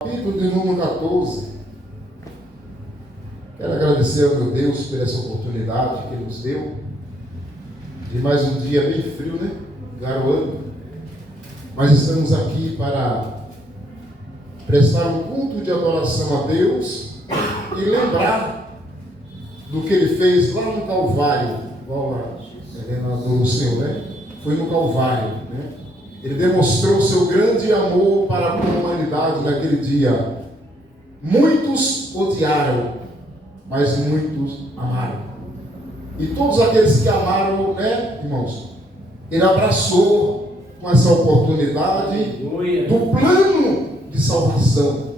Capítulo de número 14. Quero agradecer ao meu Deus por essa oportunidade que Ele nos deu de mais um dia bem frio, né? Garoando. Mas estamos aqui para prestar um culto de adoração a Deus e lembrar do que Ele fez lá no Calvário, igual a Helena adorou o Senhor, né? Foi no Calvário, né? Ele demonstrou o seu grande amor para com a humanidade naquele dia. Muitos odiaram, mas muitos amaram. E todos aqueles que amaram, né, irmãos? Ele abraçou com essa oportunidade do plano de salvação.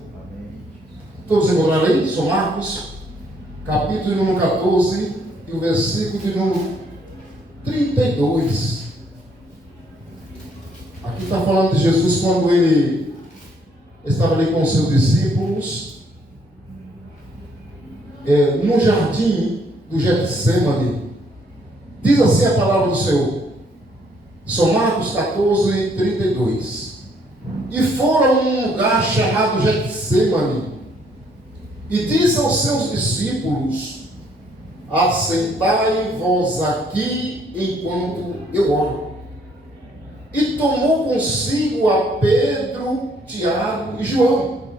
Todos encontraram aí? São Marcos, capítulo número 14 e o versículo de número 32. Aqui está falando de Jesus quando ele estava ali com os seus discípulos no jardim do Getsemane. Diz assim a palavra do Senhor. São Marcos 14, 32. E foram a um lugar chamado Getsemane, e disse aos seus discípulos: assentai-vos aqui enquanto eu oro. E tomou consigo a Pedro, Tiago e João,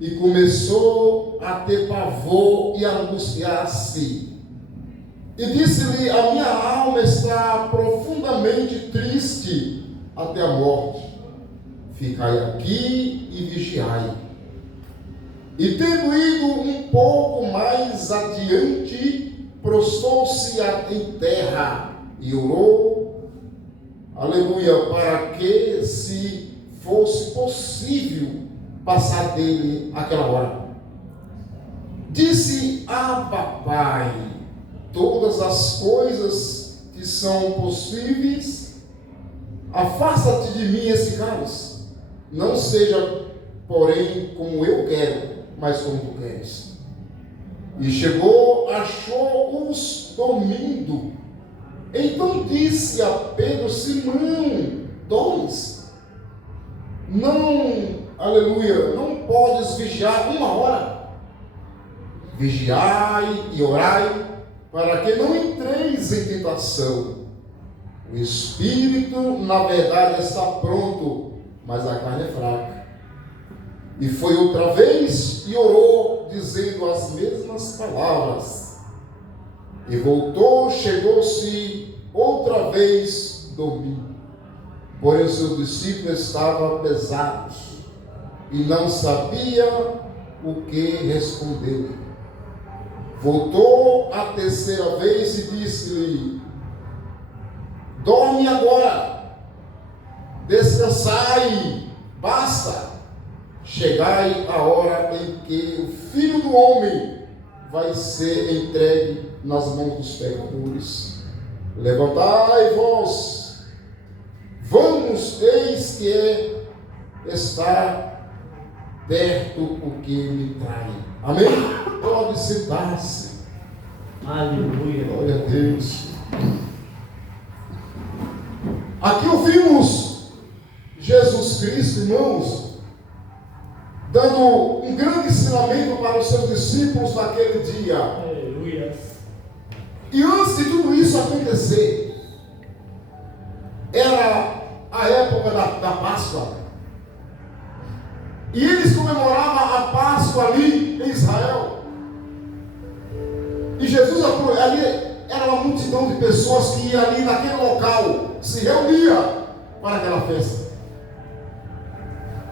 e começou a ter pavor e a angustiar-se. E disse-lhe: a minha alma está profundamente triste até a morte. Ficai aqui e vigiai. E tendo ido um pouco mais adiante, prostrou-se em terra e orou, aleluia, para que, se fosse possível, passar dele aquela hora. Disse: Pai, todas as coisas que são possíveis, afasta-te de mim esse cálice. Não seja, porém, como eu quero, mas como tu queres. E chegou, achou-os dormindo. Então disse a Pedro: Simão, dormes? Não, aleluia, não podes vigiar uma hora? Vigiai e orai, para que não entreis em tentação. O espírito, na verdade, está pronto, mas a carne é fraca. E foi outra vez e orou, dizendo as mesmas palavras. E voltou, chegou-se outra vez dormindo. Porém os seus discípulos estavam pesados e não sabia o que responder. Voltou a terceira vez e disse-lhe: dorme agora, descansai, basta. Chegai a hora em que o Filho do Homem vai ser entregue nas mãos dos pecadores. Levantai-vos, vamos, eis que está perto o que me trai. Amém? Pode sentar-se. Aleluia. Glória a Deus. Aqui ouvimos Jesus Cristo, irmãos, dando um grande ensinamento para os seus discípulos naquele dia. Aleluia. E antes de tudo isso acontecer, era a época da Páscoa. E eles comemoravam a Páscoa ali em Israel. E Jesus ali era uma multidão de pessoas que ia ali naquele local, se reunia para aquela festa.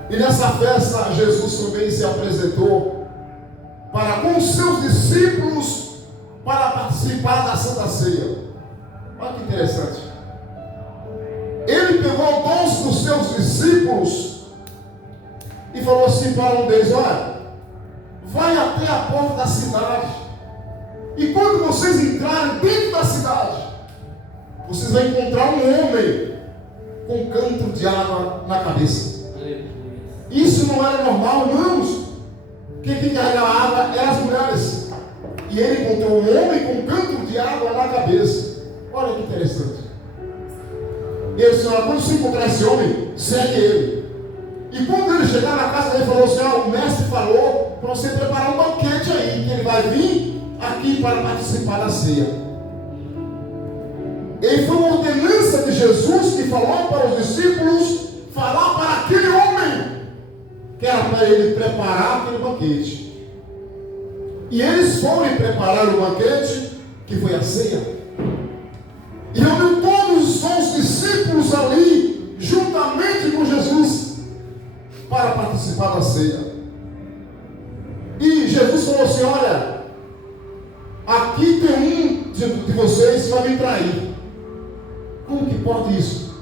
E nessa festa Jesus também se apresentou para com os seus discípulos para participar da Santa Ceia. Olha que interessante. Ele pegou 12 dos seus discípulos e falou assim para um deles: olha, vai até a porta da cidade, e quando vocês entrarem dentro da cidade, vocês vão encontrar um homem com um canto de água na cabeça. Isso não era normal, irmãos. Quem carregava a água eram as mulheres. E ele encontrou um homem com um canto de água na cabeça. Olha que interessante. E ele disse: quando você encontrar esse homem, segue ele. E E quando ele chegar na casa dele, falou assim: o mestre falou para você preparar um banquete aí, que ele vai vir aqui para participar da ceia. E foi uma ordenança de Jesus que falou para os discípulos falar para aquele homem que era para ele preparar aquele banquete. E eles foram preparar o banquete, que foi a ceia. E reuniu todos os discípulos ali, juntamente com Jesus, para participar da ceia. E Jesus falou assim: olha, aqui tem um de vocês que vai me trair. Como que pode isso?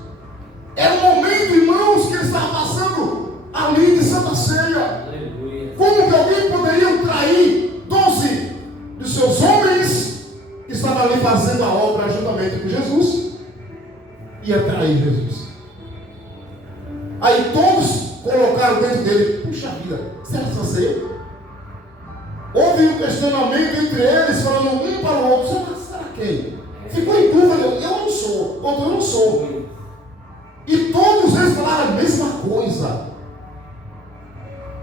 Era um momento, irmãos, que ele estava passando ali de Santa Ceia. Aleluia. Como que alguém poderia trair 12 dos seus homens que estavam ali fazendo a obra juntamente com Jesus? Ia trair Jesus. Aí todos colocaram dentro dele: puxa vida, será essa ceia? Houve um questionamento entre eles, falando um para o outro: será quem? Ficou em dúvida: eu não sou, outro eu não sou. E todos eles falaram a mesma coisa.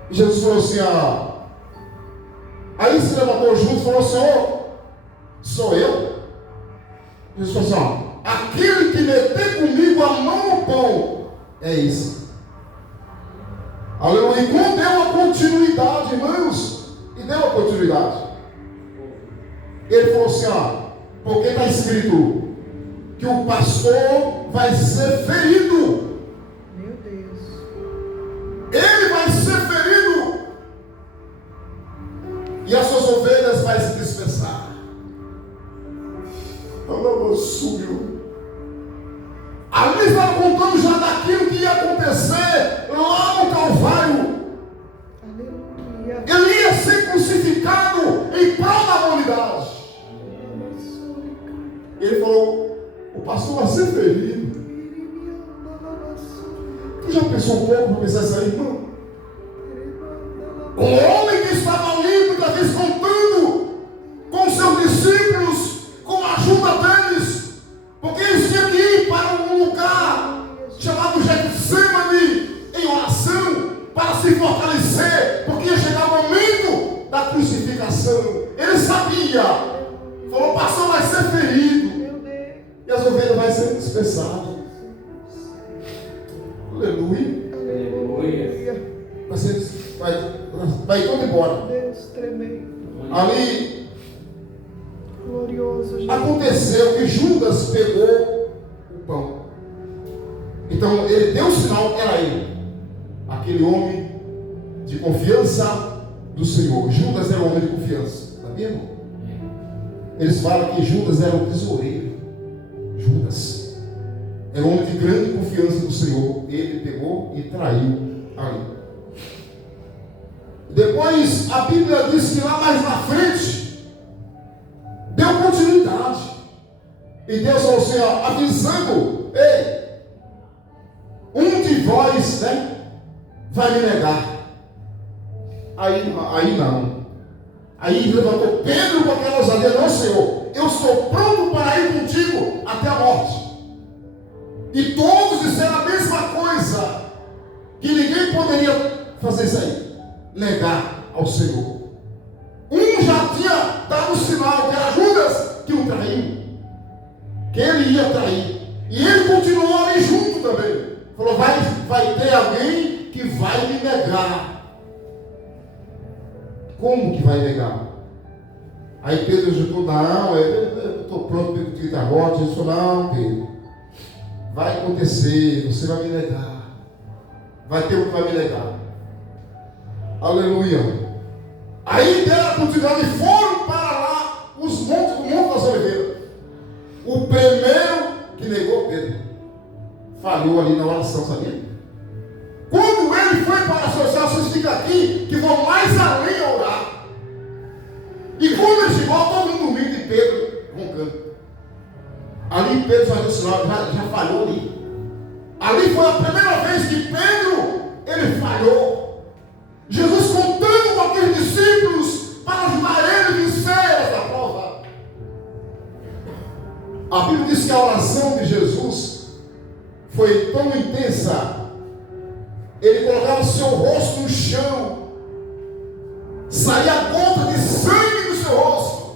E Jesus falou assim: aí se levantou junto e falou: Senhor, sou eu? Jesus falou assim: aquele que meter comigo a mão no pão, é esse. Aleluia. E quando deu a continuidade, irmãos, e deu a continuidade, ele falou assim: porque está escrito que o pastor vai ser ferido. Meu Deus. Ele vai ser ferido. E as suas ovelhas vai se dispersar. Ali estava contando já daquilo que ia acontecer lá no Calvário. Aleluia. Ele ia ser crucificado em prol da humanidade. Ele falou: o pastor vai ser ferido. Tu já pensou um pouco para pensar isso aí, irmão? O homem que estava ali, muitas vezes contando com seus discípulos, com a ajuda deles, porque eles tinham que ir para um lugar chamado Getsemane em oração, para se fortalecer, porque ia chegar o momento da crucificação. Ele sabia. Falou: o pastor vai ser ferido. E as ovelhas vão ser dispersadas. Aleluia. Aleluia. Vai todo embora. Deus tremendo. Ali Glorioso Jesus. aconteceu que Judas pegou o pão. Então ele deu o sinal, era ele, aquele homem de confiança do Senhor. Judas era o homem de confiança. Sabia, irmão? Eles falam que Judas era o tesoureiro. Judas era um homem de grande confiança do Senhor. Ele pegou e traiu ali. Depois a Bíblia diz que lá mais na frente deu continuidade. E Deus falou assim, avisando: ei, um de vós, vai me negar. Aí não. Aí levantou Pedro com aquela ousadia: não, Senhor, eu sou pronto para ir contigo até a morte. E todos disseram a mesma coisa, que ninguém poderia fazer isso aí, negar ao Senhor. Um já tinha dado o sinal, que era Judas, que o traiu, que ele ia trair, e ele continuou ali junto também. Falou: vai ter alguém que vai me negar. Como que vai negar? Aí Pedro juntou: não, eu estou pronto para ir da morte. Ele falou: não, Pedro, vai acontecer, você vai me negar. Vai ter um que vai me negar. Aleluia. Aí deram a continuidade e foram para lá, os montes do Monte das Oliveiras. O primeiro que negou Pedro falhou ali na oração, sabia? Quando ele foi para as orações, fica aqui, que vão mais além a orar. E quando ele chegou, todo mundo dormindo e Pedro roncando. Ali Pedro fazia o sinal, já falhou ali. Ali foi a primeira vez que Pedro, ele falhou. Jesus contando com aqueles discípulos para ajudar ele a vencer essa prova. A Bíblia diz que a oração de Jesus foi tão intensa. ele colocava o seu rosto no chão, saía gota de sangue do seu rosto,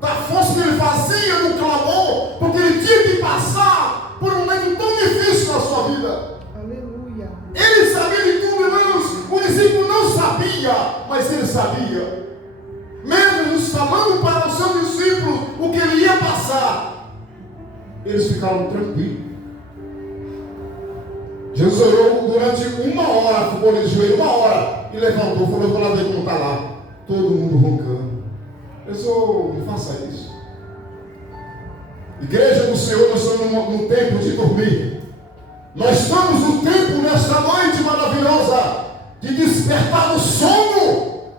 da força que ele fazia no clamor, porque ele tinha que passar por um momento tão difícil na sua vida. Aleluia. Ele sabia de tudo, irmãos. O discípulo não sabia, mas ele sabia. Mesmo nos falando para o seu discípulo o que ele ia passar, eles ficaram tranquilos. Jesus orou durante 1 hora, ficou ali de joelho 1 hora, e levantou, falou: vou lá ver como está lá. Todo mundo roncando. Pensou: não faça isso. Igreja do Senhor, nós estamos no tempo de dormir. Nós estamos no tempo, nesta noite maravilhosa, de despertar do sono,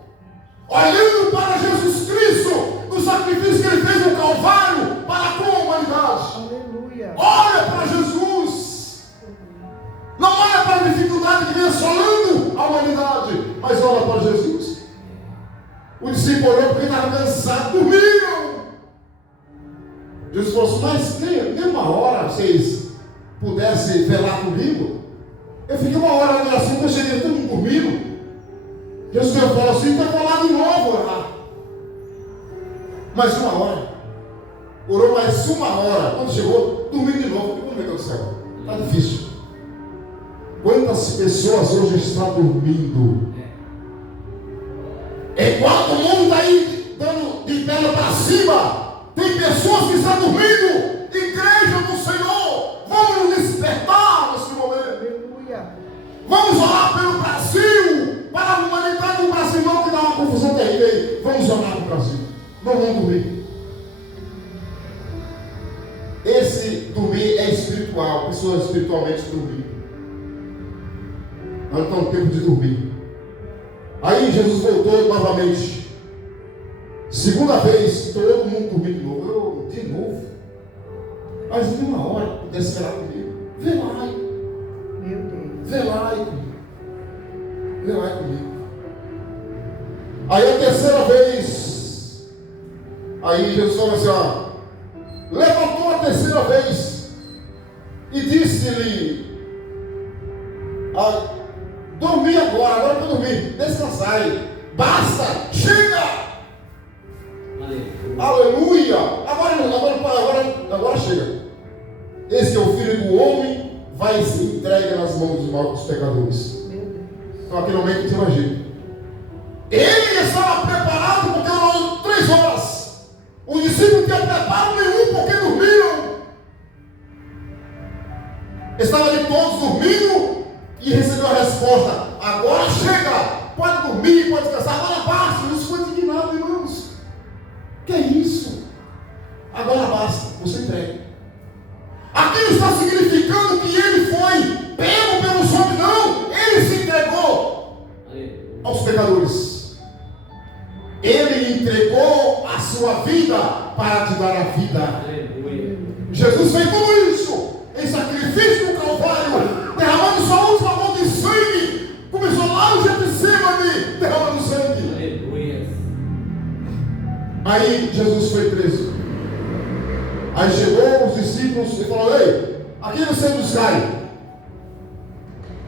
olhando para Jesus Cristo, no sacrifício que ele fez no Calvário para com a humanidade. Aleluia. Olha para Jesus. Não olha para a dificuldade que vem assolando a humanidade, mas olha para Jesus. O discípulo olhou porque estava cansado, dormiram. Jesus falou assim: mas nem 1 hora vocês pudessem velar comigo? Eu fiquei 1 hora na oração, eu cheguei todo mundo dormindo. Jesus falou assim: então eu vou lá de novo orar. Mais 1 hora. Orou mais 1 hora. Quando chegou, dormiu de novo. Vamos ver o que aconteceu. Está difícil. Quantas pessoas hoje estão dormindo? Enquanto o mundo está aí dando de perna para cima, tem pessoas que estão dormindo. Igreja do Senhor, vamos nos despertar nesse momento. Aleluia. Vamos orar pelo Brasil, para a humanidade do Brasil, não que dá uma confusão terrível aí. Vamos orar pelo Brasil. Não vamos dormir. Esse dormir é espiritual, pessoas espiritualmente dormindo. Nós não estamos no tempo de dormir. Aí Jesus voltou novamente. 2ª vez, todo mundo dormiu de novo. Eu, de novo? Mas em 1 hora, pudesse esperar comigo. Vê lá. Meu Deus. Vê lá comigo. Vê lá comigo. Aí a 3ª vez. Aí Jesus falou assim: ó, levantou a 3ª vez e disse-lhe: dormi agora para dormir, descansar aí. Basta, chega! Aleluia! Agora chega. Esse é o Filho do Homem, vai ser entregue nas mãos dos pecadores. Então, aquele momento você imagina. Ele estava preparado porque eram 3 horas. O discípulo não tinha preparo nenhum porque dormiram. Estava ali todos dormindo e recebeu a resposta: agora chega, pode dormir, pode descansar, agora basta. Jesus foi indignado, irmãos. Que é isso? Agora basta, você entrega. Aquilo está significando que ele foi pego pelos homens, não, ele se entregou aos pecadores. Ele entregou a sua vida para te dar a vida. Jesus fez tudo isso em sacrifício no Calvário, derramando sua última gota de sangue. Começou lá no Getsemane, derramando sangue. Aí Jesus foi preso. Aí chegou os discípulos e falou: ei, aqui no centro dos caras,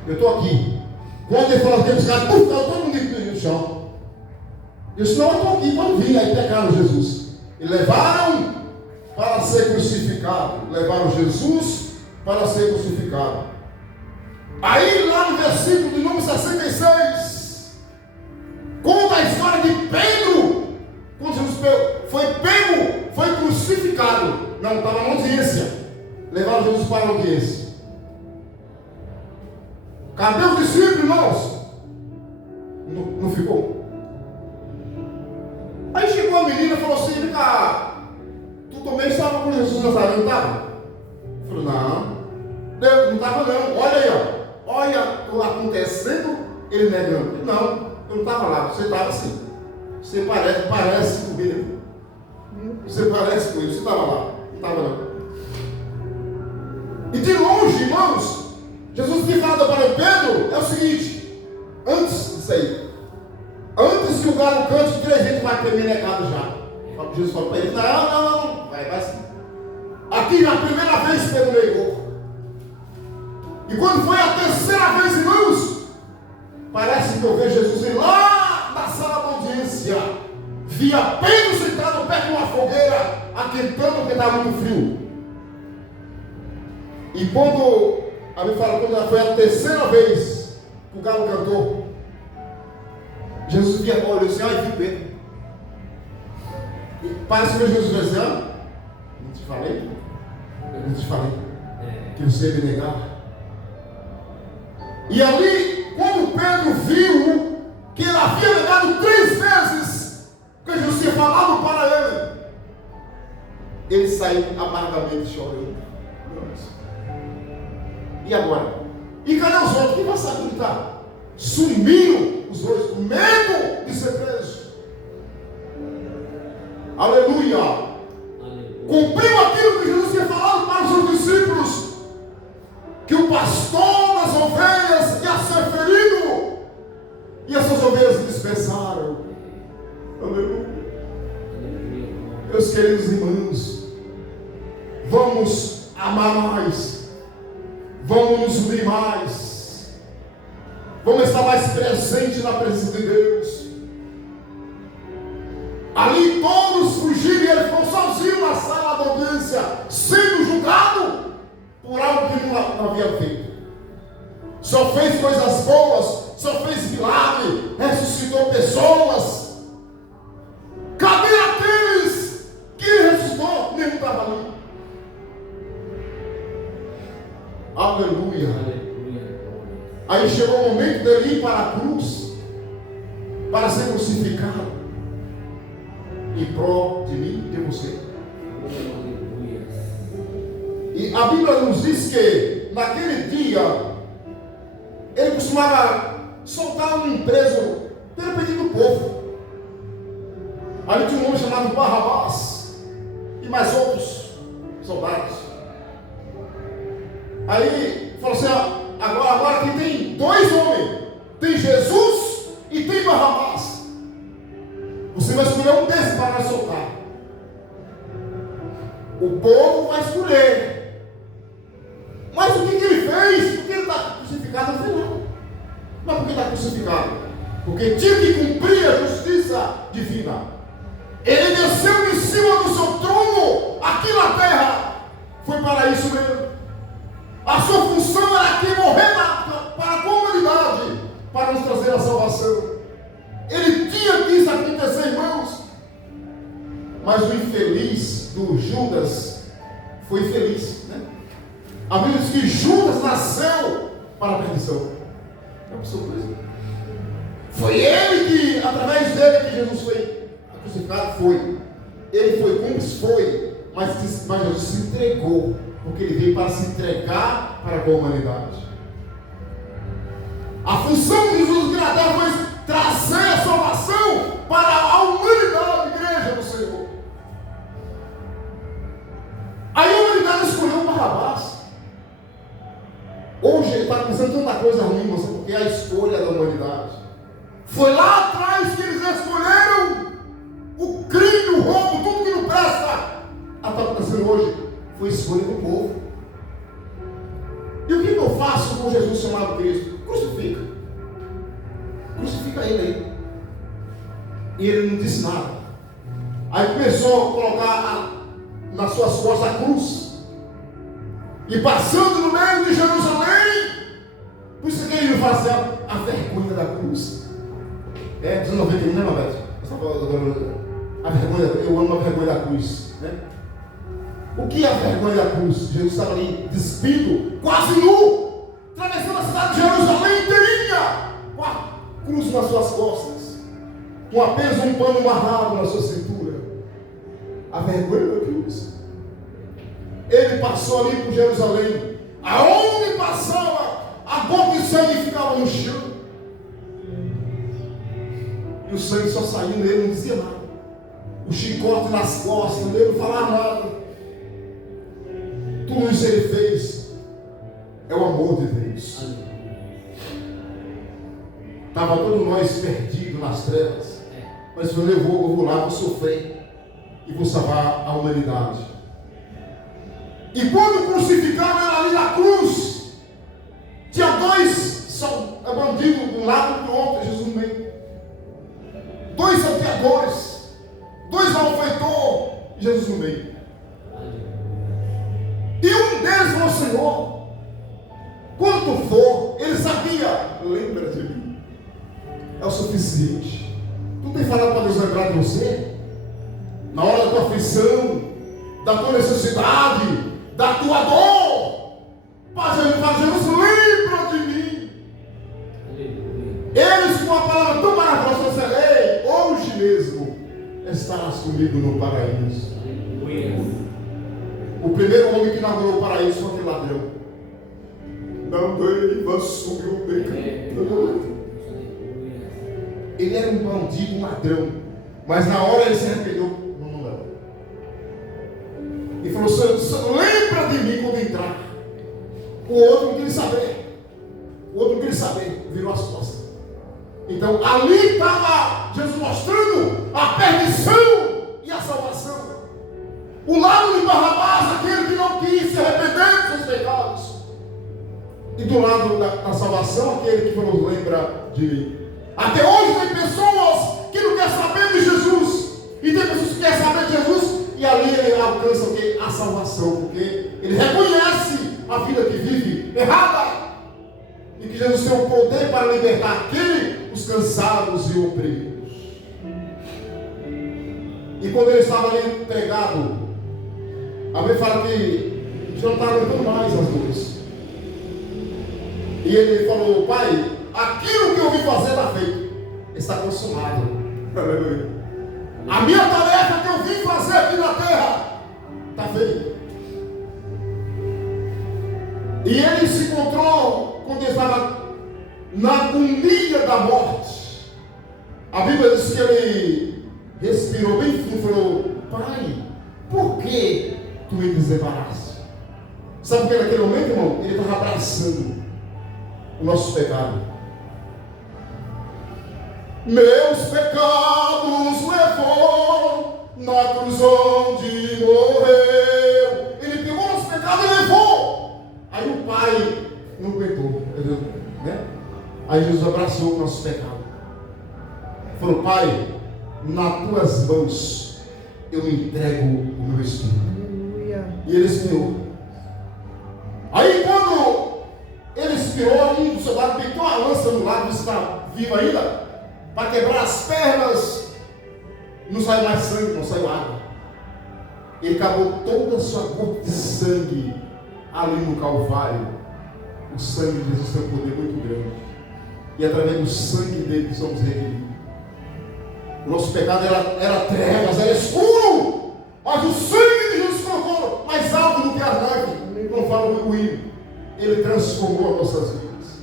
eu estou aqui. Quando ele falou aqui nos caras, todo mundo no chão. Eu disse: não, eu estou aqui, pode vir. Aí pegaram Jesus e levaram para ser crucificado. Levaram Jesus para ser crucificado. Aí lá no versículo de número 66, conta a história de Pedro. Quando Jesus foi pego, foi crucificado. Não, estava na audiência. Levaram Jesus para a audiência. Cadê os discípulos, irmãos? Não ficou. Aí chegou a menina e falou assim: vem cá, tu também estava com Jesus Nazareno, não estava? Falou: não estava não. Olha aí, ó. Olha o acontecendo, ele negando. Não, eu não estava lá, você estava assim. Você parece comigo. Você parece comigo, você estava lá. Não estava não. E de longe, irmãos, Jesus tinha falado para Pedro, é o seguinte: antes disso aí, antes que o galo cante, 3 vezes vai ter me negado já. Jesus falou para ele: não, vai sim. Aqui na primeira vez Pedro negou. E quando foi a 3ª vez, irmãos, Parece que eu vejo Jesus ir lá na sala da audiência. Via Pedro sentado perto de uma fogueira, aquentando porque estava muito frio. E quando a Bíblia fala, quando foi a terceira vez que o galo cantou, Jesus via a olhou assim, ai, vi Pedro. E parece que Jesus vai dizer, não te falei? Eu não te falei que você ia me negar. E ali, quando Pedro viu que ele havia negado 3 vezes, porque Jesus tinha falado para ele saiu amargamente chorando. E agora? E cadê os outros? Quem vai saber onde está? Sumiram os dois com medo de ser preso. Aleluia! Cumpriu aquilo que Jesus tinha falado para os seus discípulos, que o pastor das ovelhas ia ser ferido, e essas ovelhas dispersaram. Aleluia. Meus queridos irmãos, vamos amar mais, vamos nos unir mais, vamos estar mais presentes na presença de Deus. Ali todos fugiram e ele ficou sozinho na sala da audiência, sendo julgado por algo que não havia feito. Só fez coisas boas, só fez milagre, ressuscitou pessoas. Cadê aqueles que ressuscitou? Nenhum estava ali. Aleluia. Aí chegou o momento dele ir para a cruz, para ser crucificado. Em prol de mim e de você. E a Bíblia nos diz que naquele dia ele costumava soltar um preso pelo pedido do povo. Ali tinha um homem chamado Barrabás e mais outros soldados. Aí falou assim: agora aqui tem 2 homens, tem Jesus e tem Barrabás. Você vai escolher um desses para nós soltar. O povo vai escolher. Mas o que ele fez? Porque ele está crucificado, não fez nada. Mas por que está crucificado? Porque tinha que cumprir a justiça divina. Ele desceu de cima do seu trono aqui na terra. Foi para isso mesmo. A sua função era aqui morrer para a comunidade, para nos trazer a salvação. Ele tinha que isso acontecer, irmãos. Mas o infeliz do Judas foi feliz, né? A Bíblia diz que Judas nasceu para a perdição. Foi ele que, através dele, que Jesus foi crucificado. Foi. Ele foi cúmplice, foi. Mas Jesus se entregou, porque ele veio para se entregar para a humanidade. A função de Jesus aqui na terra foi trazer a salvação para a humanidade, igreja do Senhor. Aí a humanidade escolheu Barrabás. Hoje está acontecendo tanta coisa ruim, você, porque é a escolha da humanidade. Foi lá atrás que eles escolheram o crime, o roubo, tudo que não presta. Está acontecendo hoje. Foi escolha do povo. E o que eu faço com Jesus chamado Cristo? Crucifica. Crucifica ele aí. E ele não disse nada. Aí começou a colocar nas suas costas a cruz. E passando no meio de Jerusalém. Por isso que ele faz a vergonha da cruz. 1991, né, Roberto? A vergonha, eu amo a vergonha da cruz, né? O que é a vergonha da cruz? Jesus estava ali despido, quase nu, atravessando a cidade de Jerusalém inteirinha, com a cruz nas suas costas, com apenas um pano amarrado na sua cintura. A vergonha da cruz. Ele passou ali por Jerusalém, aonde passava, a gota de sangue ficava no chão. E o sangue só saindo, ele não dizia nada. O chicote nas costas, ele não falava nada. Tudo isso ele fez. É o amor de Deus. Estava todos nós perdidos nas trevas. Mas ele falou: eu vou lá, vou sofrer. E vou salvar a humanidade. E quando crucificaram ela ali na cruz, tinha 2 é bandido de um lado e do outro, Jesus no meio. 2 salteadores, 2 malfeitores, Jesus no meio. E um deles falou: Senhor, quando tu for, ele sabia, lembra de mim. É o suficiente. Tu tem falado para Deus lembrar de você? Na hora da tua aflição, da tua necessidade, da tua dor. Pai Jesus, lembra de mim. Eles, com uma palavra tão maravilhosa, disseram: ei, hoje mesmo estarás comigo no paraíso. O primeiro homem que inaugurou o paraíso foi aquele ladrão. Não deva subir o pecado. Ele era um bandido, um ladrão. Mas na hora ele se arrependeu. Não. E falou: Senhor, lembra de mim quando entrar. O outro não queria saber. Virou as costas. Então ali estava Jesus mostrando a perdição e a salvação. O lado de Barrabás, aquele que não quis se arrepender dos seus pecados. E do lado da salvação, aquele que falou: lembra de mim. Até hoje tem pessoas que não querem saber de Jesus. E tem pessoas que querem saber de Jesus. E ali ele alcança o quê? A salvação. Porque ele reconhece a vida que vive errada. E que Jesus tem o poder para libertar os cansados e oprimidos. E quando ele estava ali pregado, a Bíblia fala que já não estava aguentando mais as dores. E ele falou: Pai, aquilo que eu vim fazer está feito, está consumado. Aleluia. A minha tarefa que eu vim fazer aqui na terra está feita. E ele se encontrou quando ele estava na agonia da morte. A Bíblia diz que ele respirou bem fundo e falou: Pai, por que tu me desembaraças? Sabe por que naquele momento, irmão? Ele estava abraçando o nosso pecado. Meus pecados levou na cruz onde morreu. Ele pegou nosso pecado e levou. Aí o Pai não aguentou, né? Aí Jesus abraçou o nosso pecado. Falou: Pai, nas tuas mãos eu entrego o meu espírito. E ele expirou. Aí quando ele expirou, um do soldado pegou uma lança no lado, está vivo ainda, para quebrar as pernas. Não saiu mais sangue, não saiu água. Ele acabou toda a sua gota de sangue ali no Calvário. O sangue de Jesus tem um poder muito grande. E através do sangue dele que somos redimidos. O nosso pecado era trevas, era escuro. Mas o sangue de Jesus colocou mais alto do que as naves. Não fala o hino. Ele transformou as nossas vidas.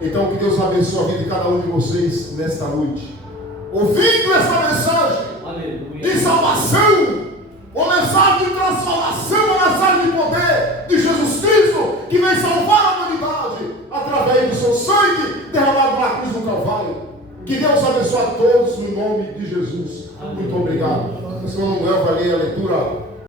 Então que Deus abençoe a vida de cada um de vocês nesta noite. Ouvindo essa mensagem, aleluia, de salvação, uma mensagem de transformação, uma mensagem de poder de Jesus Cristo, que vem salvar a humanidade através do seu sangue derramado na cruz do Calvário. Que Deus abençoe a todos no nome de Jesus. Amém. Muito obrigado. O senhor Manuel vai ler a leitura